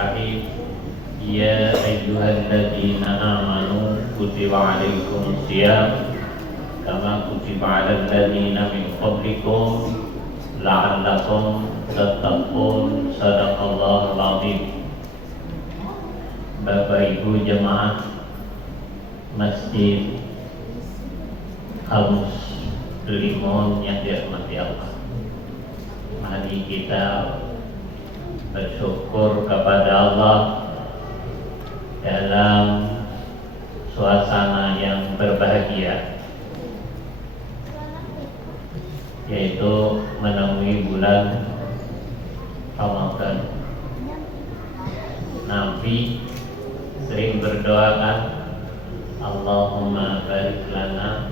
Bismillahirrahmanirrahim. Ya ayyuhalladzina amanu kutiba alaikumus syiyam kama kutiba alal ladzina min qablikum la'allakum tattaqun. Shadaqallahul azim. Bapak Ibu jemaah Masjid Al Muslimun yang dirahmati Allah, mari kita bersyukur kepada Allah dalam suasana yang berbahagia, yaitu menemui bulan Ramadan. Nabi sering berdoakan, Allahumma barik lana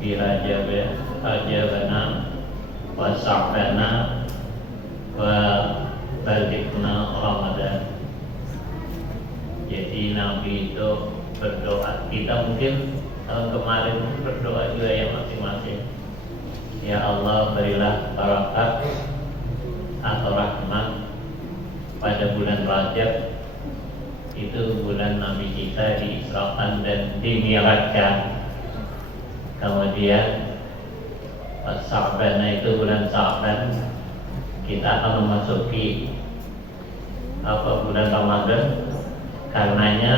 fi rajabana wa sa'bana wa balikna Ramadan. Jadi Nabi itu berdoa. Kita mungkin tahun kemarin berdoa juga ya masing-masing. Ya Allah, berilah barakat atau rahmat pada bulan Rajab. Itu bulan Nabi kita diisrakan dan dimi'rajkan. Kemudian Sa'ban, itu bulan Sa'ban, kita akan memasuki bulan Ramadan. Karenanya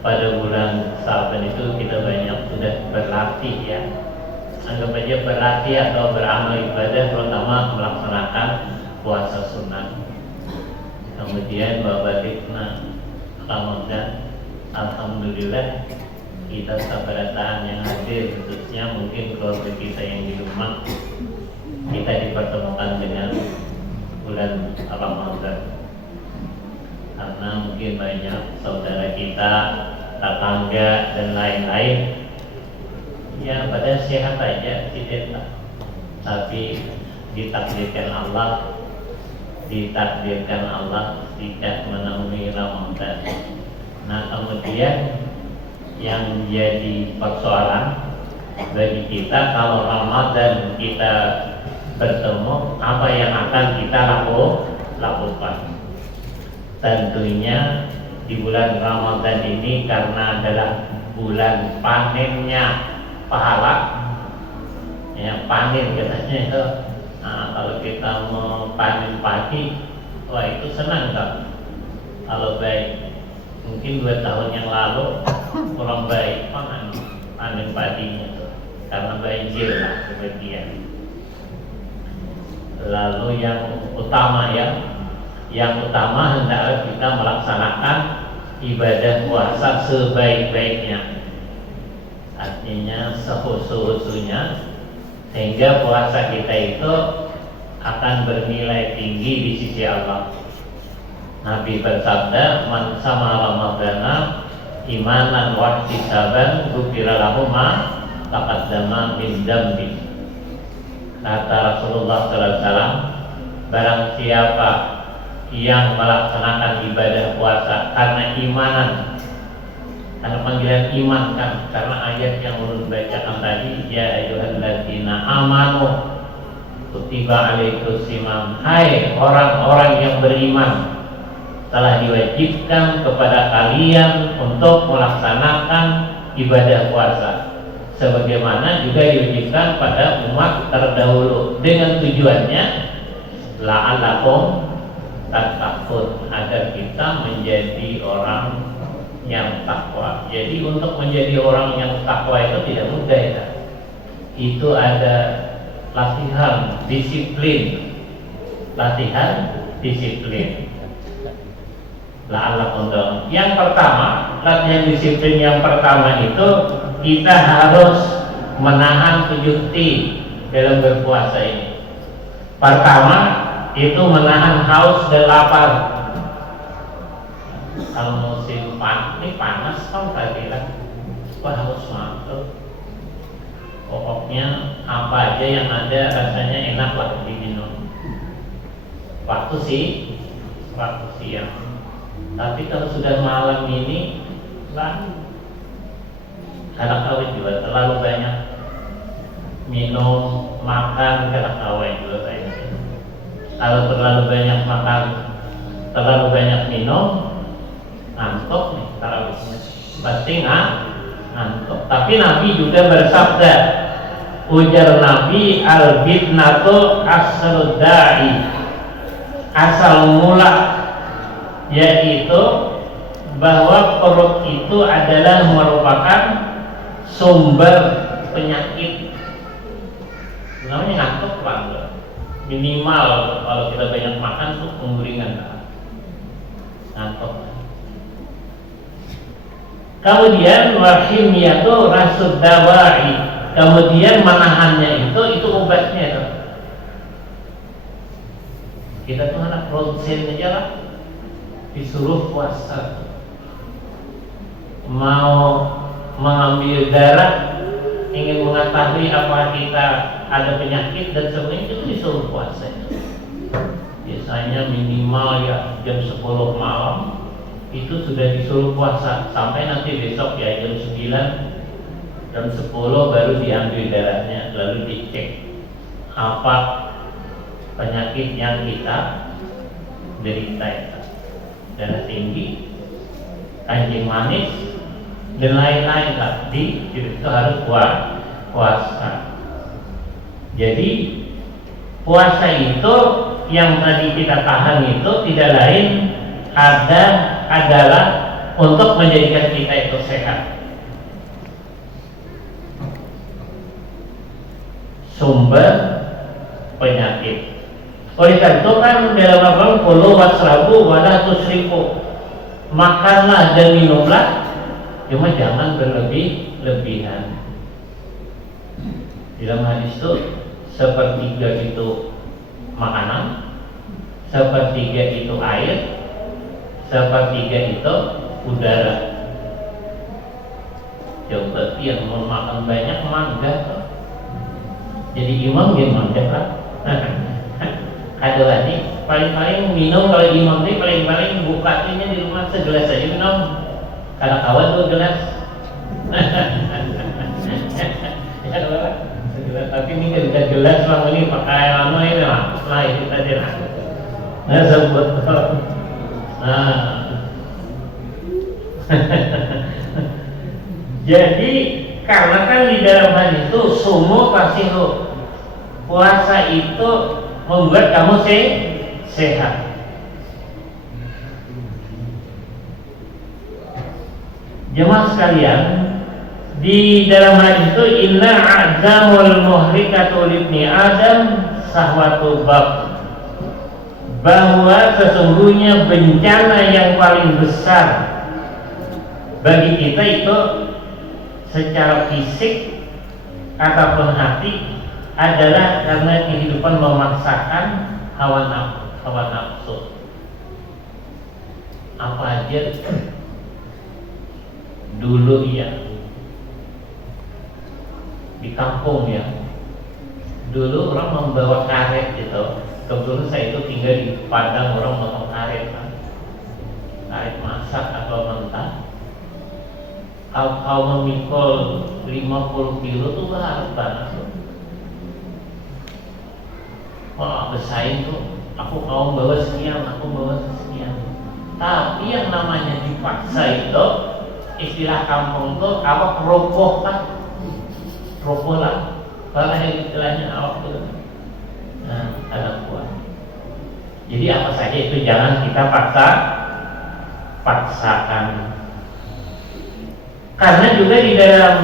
pada bulan Sa'ban itu kita banyak sudah berlatih ya. Anggap aja berlatih atau beramal ibadah, terutama melaksanakan puasa sunnah. Kemudian babalikna Ramadan, alhamdulillah kita sabaratan yang hadir, khususnya mungkin keluarga kita yang di rumah, kita dipertemukan dengan bulan Ramadan. Karena mungkin banyak saudara kita, tetangga dan lain-lain yang pada sehat aja tidak, tapi ditakdirkan Allah tidak menemui Ramadan. Nah, kemudian yang jadi persoalan bagi kita, kalau Ramadan kita bertemu, apa yang akan kita lakukan? Tentunya di bulan Ramadan ini, karena adalah bulan panennya pahala, ya, panen katanya itu. Nah, kalau kita mau panen padi, wah itu senang kan? Kalau baik, mungkin 2 tahun yang lalu kurang baik panen padinya tuh, karena banjir lah sebagian. Lalu yang utama hendaklah kita melaksanakan ibadah puasa sebaik-baiknya, artinya sehusu-husunya, sehingga puasa kita itu akan bernilai tinggi di sisi Allah. Nabi bersabda, man sama Ramadana imanan wa ihtisaban ghufira lahu ma taqaddama min dzambi. Kata Rasulullah sallallahu alaihi wasallam, barang siapa yang melaksanakan ibadah puasa karena imanan, karena panggilan iman kan, karena ayat yang ulun bacakan tadi, ya ayyuhalladzina amanu kutiba alaikumusiyam, hai orang-orang yang beriman, telah diwajibkan kepada kalian untuk melaksanakan ibadah puasa sebagaimana juga diwajibkan pada umat terdahulu, dengan tujuannya la'allakum tattaqun, agar kita menjadi orang yang takwa. Jadi untuk menjadi orang yang takwa itu tidak mudah ya. Itu ada latihan disiplin. Yang pertama, latihan disiplin yang pertama itu kita harus menahan 7 T dalam berpuasa ini. Pertama itu menahan haus dan lapar. Kalau musim ini panas kan keadilan, wah haus mantul. Pokoknya apa aja yang ada rasanya enak lah diminum. Waktu siang. Tapi kalau sudah malam ini lah, anak awet juga terlalu banyak minum, makan, anak awet juga banyak. Kalau terlalu banyak makan terlalu banyak minum ngantuk nih tarawihnya, pasti ngantuk. Tapi Nabi juga bersabda, ujar Nabi, al-fitnatu asal da'i, asal mula, yaitu bahwa perut itu adalah merupakan sumber penyakit. Namanya ngantuk lah, minimal kalau kita banyak makan tuh penguringan ngantuk. Kemudian wahimiyatu rasud dawai, kemudian menahannya itu obatnya tuh. Kita tuh anak produsen aja lah, disuruh puasa, mau mengambil darah, ingin mengetahui apa kita ada penyakit dan sebagainya, itu disuruh puasa. Biasanya minimal ya jam 10 malam itu sudah disuruh puasa, sampai nanti besok ya jam 9, jam 10 baru diambil darahnya, lalu dicek apa penyakit yang kita derita, darah tinggi, kencing manis, dan lain-lain. Tapi itu harus puasa. Jadi puasa itu yang tadi kita tahan itu tidak lain adalah untuk menjadikan kita itu sehat. Sumber penyakit. Oleh karena itu kan dalam Al-Quran kulu wasrabu wala tusrifu, makanlah dan minumlah, cuma jangan berlebihan. Dalam hadis itu sepertiga itu makanan, sepertiga itu air, sepertiga itu udara. Coba yang mau makan banyak mangga, jadi imam yang mangga lah. Ada lagi paling-paling minum, kalau imam ini paling-paling bukatinya di rumah segelas aja minum, karena kawan 2 gelas. Segelas, tapi ini tidak gelas selama ini pakai lama ini lah, setelah itu tadi lah. Nah sebut. Nah. Jadi karena kan di dalam hal itu sumu fasihu, puasa itu membuat kamu sehat. Jemaah sekalian, di dalam hadis itu inna a'zamul muhlikatu libni adam sahwatu bab, bahwa sesungguhnya bencana yang paling besar bagi kita itu secara fisik ataupun hati adalah karena kehidupan memaksakan hawa nafsu. Apa aja dulu ya di kampung ya, dulu orang membawa karet gitu. Kebetulan saya itu tinggal di Padang, orang membawa karet kan, karet masak atau mentah. Kalau memikul 50 kilo tuh harus banget tuh. Wah bersaing tuh, aku mau bawa sekian, aku bawa sekian. Tapi yang namanya dipaksa itu, istilah kampung tuh apa, roboh kan, roboh lah. Kalau yang istilahnya awak tuh, nah ada kuat. Jadi apa saja itu jangan kita paksakan. Karena juga di dalam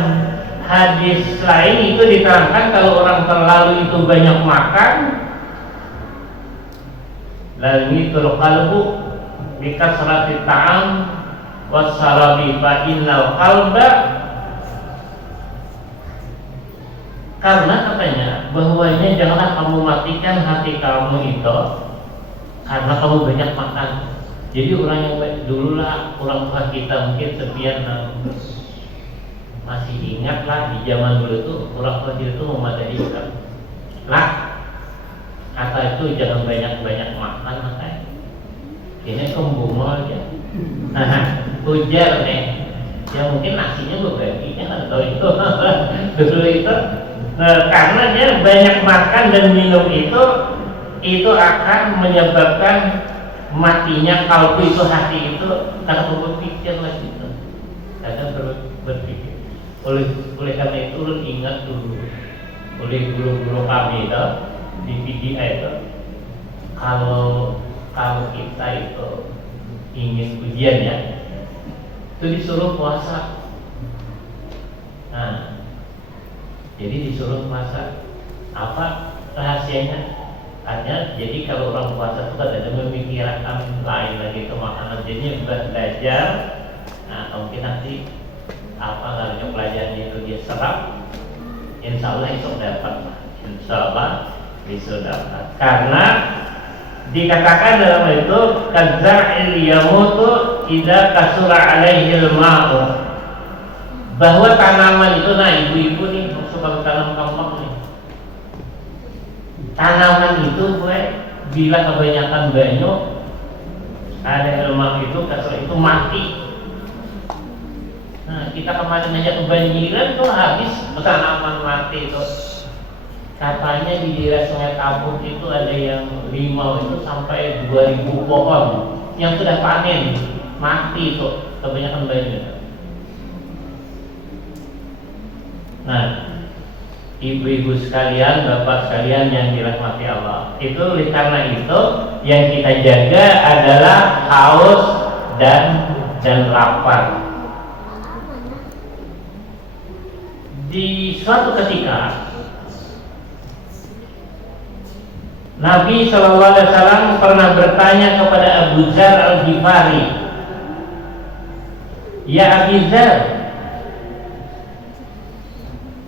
hadis lain itu diterangkan kalau orang terlalu itu banyak makan, lalu qalbu bikasrati ta'am wassarabi fa innal qalba, karena katanya bahwanya janganlah kamu matikan hati kamu itu karena kamu banyak makan. Jadi orang yang dulu lah, orang tua kita mungkin sepian masih ingat lah di zaman dulu tuh orang tua kita tuh memadai lah kata itu jangan banyak-banyak makan, makanya ini kembung aja. Nah, ujar nih, ya mungkin nasinya berbagi atau itu dulu itu, karena dia banyak makan dan minum itu akan menyebabkan matinya kalbu itu, hati itu, karena berpikir lagi itu, karena berpikir. Oleh karena itu ingat dulu oleh guru-guru kami itu di PDA itu, kalau kita itu ingin ujian ya, itu disuruh puasa. Nah, jadi disuruh puasa. Apa rahasianya? Hanya jadi kalau orang puasa itu ada memikirkan lain lagi ke makanan, jadinya belajar. Nah, mungkin nanti apa namanya pelajarannya itu dia serap, insya Allah itu dapat, insya Allah bisa dapat. Karena dikatakan dalam itu kadzar'il yamutu idza kasura alaihil ma'u, bahwa tanaman itu, nah ibu-ibu nih suka tanam kampak nih, tanaman itu gue bila kebanyakan banyak ada lemak itu, kasur itu mati. Nah, kita kemarin aja kebanjiran tuh habis tanaman mati itu. Katanya di daerah Sungai Tabuk itu ada yang limau itu sampai 2000 pohon yang sudah panen mati itu, kebanyakan banjir. Nah, ibu-ibu sekalian, bapak sekalian yang dirahmati Allah, itu oleh karena itu yang kita jaga adalah haus dan lapar. Di suatu ketika Nabi SAW pernah bertanya kepada Abu Dzar Al-Ghifari, "Ya Abi Dzar,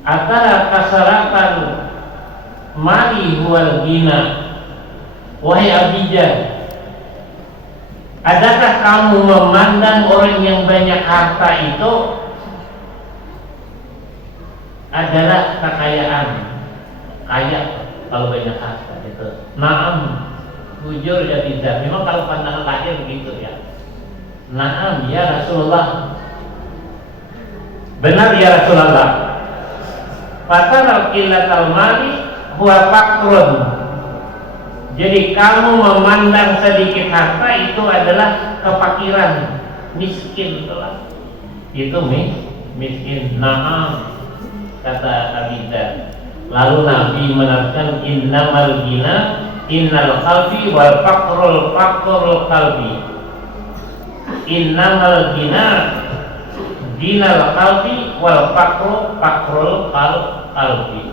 atara kasaratan mali huwal gina." Wahai Abi Dzar, adakah kamu memandang orang yang banyak harta itu adalah kekayaan? Kaya kalau banyak harta itu. Naam, jujur ya tidak. Memang kalau pandangan lahir begitu ya. Naam ya Rasulullah. Benar ya Rasulullah. Fatara qillatal mali huwa faqrun. Jadi kamu memandang sedikit harta itu adalah kefakiran, miskin telah. Itu miskin. Naam, kata Abi Dzar. Lalu Nabi menerangkan innamal gina innal qalbi wal faqrul qalbi. Innamal gina ginal qalbi wal faqrul qalbi.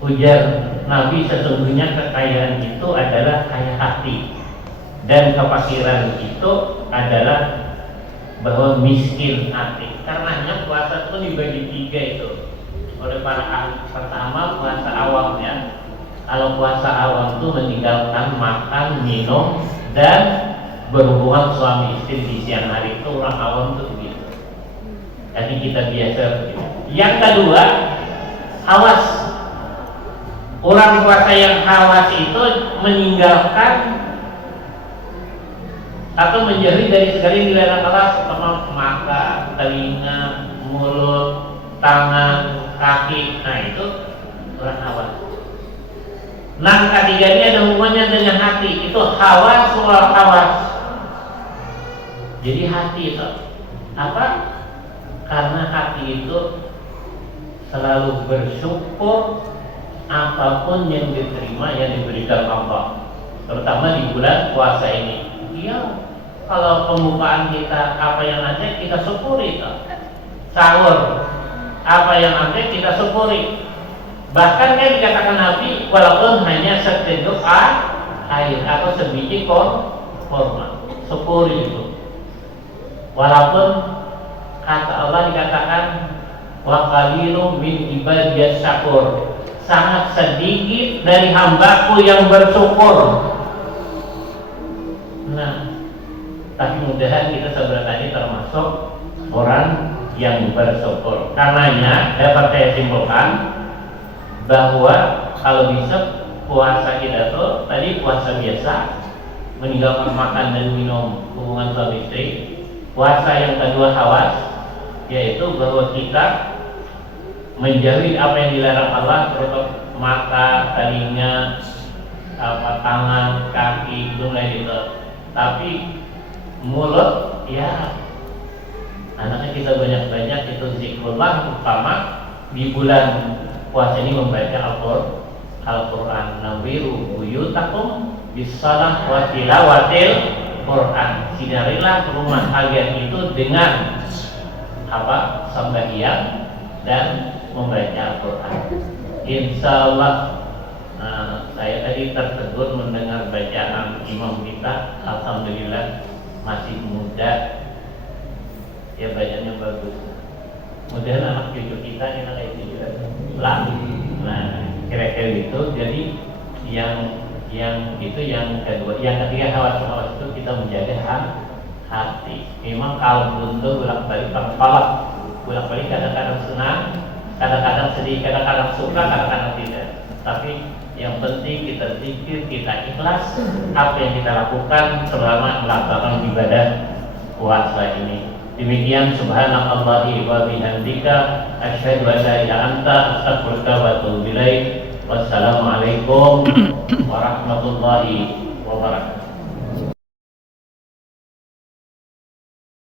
Ujar Nabi, sesungguhnya kekayaan itu adalah kaya hati, dan kefakiran itu adalah bahwa miskin hati. Karenanya puasa itu dibagi tiga itu oleh para ahli. Pertama, puasa awam ya. Kalau puasa awam itu meninggalkan makan, minum, dan berhubungan suami istri di siang hari, itu orang awam itu begitu. Jadi kita biasa begitu. Yang kedua, hawas. Orang puasa yang hawas itu meninggalkan atau menjauhi dari segala yang dilarang Allah, seperti mata, telinga, mulut, tangan, kaki. Nah itu orang hawas. Nah ketiga ini ada hubungannya dengan hati, itu hawas wal hawas. Jadi hati itu apa? Karena hati itu selalu bersyukur apapun yang diterima, yang diberikan Allah, terutama di bulan puasa ini. Iya, kalau pembukaan kita apa yang ada kita syukuri itu. Sahur apa yang ada kita syukuri. Bahkan kan dikatakan Nabi, walaupun hanya seteguk air atau sebiji kurma, syukuri itu. Walaupun kata Allah dikatakan wa qalilum min ibadiyas syakur, sangat sedikit dari hambaku yang bersyukur. Nah, tapi mudahan kita sebenarnya termasuk orang yang bersyukur. Karenanya dapat saya simpulkan bahwa kalau bisa puasa kita tuh tadi puasa biasa, meninggalkan makan dan minum, hubungan suami istri. Puasa yang kedua hawas, yaitu bahwa kita menjauhi apa yang dilarang Allah, terutama mata, telinga, tangan, kaki, mulai gitu. Tapi mulut, ya anaknya kita banyak-banyak itu zikrullah, terutama di bulan puasa ini membaca Al-Quran. Nawiru buyutakum bisalah wa tilawatil Quran. Sinarilah rumah kalian itu dengan sembahyang dan membaca Al-Quran. Insya Allah. Saya tadi tertegun mendengar bacaan imam kita. Alhamdulillah masih muda, ya bacaannya bagus. Mudah anak cucu kita kita kayak gitu lah. Nah, kira-kira itu. Jadi yang itu yang kedua. Yang ketiga, khawatir itu kita menjaga hati. Memang kalau buntu bolak-balik bolak-balik kadang-kadang senang, kadang-kadang sedih, kadang-kadang suka, kadang-kadang tidak. Tapi yang penting kita zikir, kita ikhlas apa yang kita lakukan selama melakukan ibadah puasa ini. Demikian, subhanallahi wa bihamdika asyhadu an la ilaha illa anta astaghfiruka wa atubu ilaik. Wassalamualaikum warahmatullahi wabarakatuh.